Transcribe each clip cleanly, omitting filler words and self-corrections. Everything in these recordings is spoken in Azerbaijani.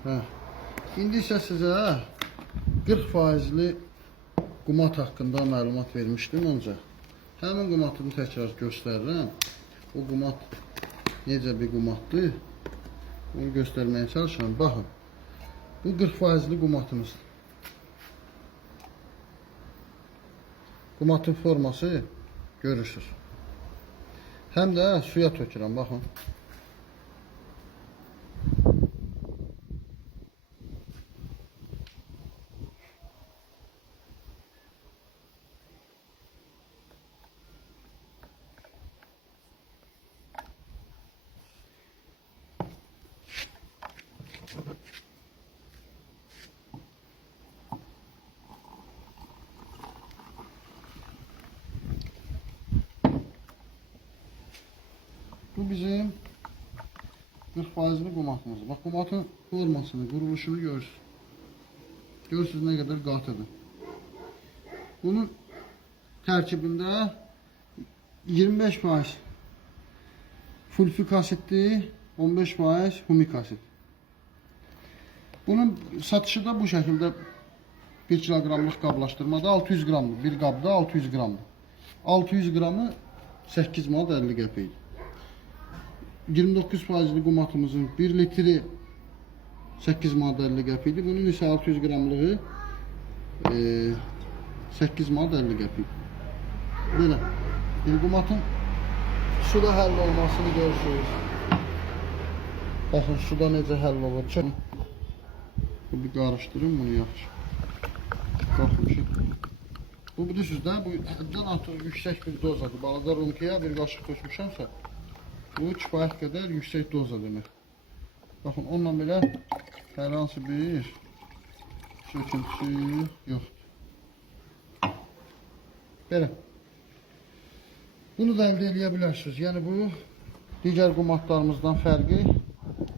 Hə. İndi isə sizə 40%li qumat haqqında məlumat vermişdim öncə. Həmin qumatını təkrar göstərirəm. O qumat necə bir qumatdır? Onu göstərməyə çalışıram. Baxın. Bu 40%li qumatımızdır. Qumatın forması görürsünüz. Həm də suya tökürəm, baxın. Bu bizim 40%li qumatımız. Bax, qumatın formasını, quruluşunu görürsünüz. Görürsünüz nə qədər qatıdır. Bunun tərkibində 25% fulfik asitdir, 15% humik asit. Bunun satışı da bu şəkildə 1 kiloqramlıq qablaşdırmada 600 qramdır. Bir qabda 600 qramdır. 600 qramı 8 manat 50 qəpikdir. 29%li qumatımızın 1 litri 8 manat 50 qəpikdir. Bunun isə 600 qramlığı 8 manat 50 qəpik. Belə. Qumatın suda həll olmasını görürsünüz. Baxın, suda necə həll olur. Bir qarışdırın bunu yaxşı. Baxın ki. Bu bilirsiniz də, bu həddən artıq yüksək bir dozadır. Balaca rumkaya bir qaşıq tökmüşəmsə, bu kifayət qədər yüksək doza demək. Baxın, onunla belə hər hansı bir söküntüsü yoxdur. Belə. Bunu da əldə edə bilərsiniz. Yəni bu digər qumatlarımızdan fərqi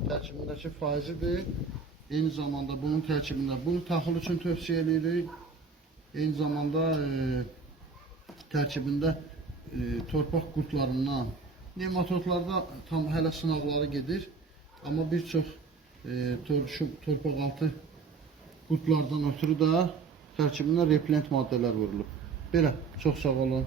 tərkibindəki faizidir. Eyni zamanda bunun tərkibində bunu taxıl üçün tövsiyə edirik. Eyni zamanda tərkibində torpaq qurtlarından, nematodlarda tam hələ sınaqları gedir. Amma bir çox torpaq altı qurtlardan ötürü də tərkibində repellent maddələr vurulub. Belə, çox sağ olun.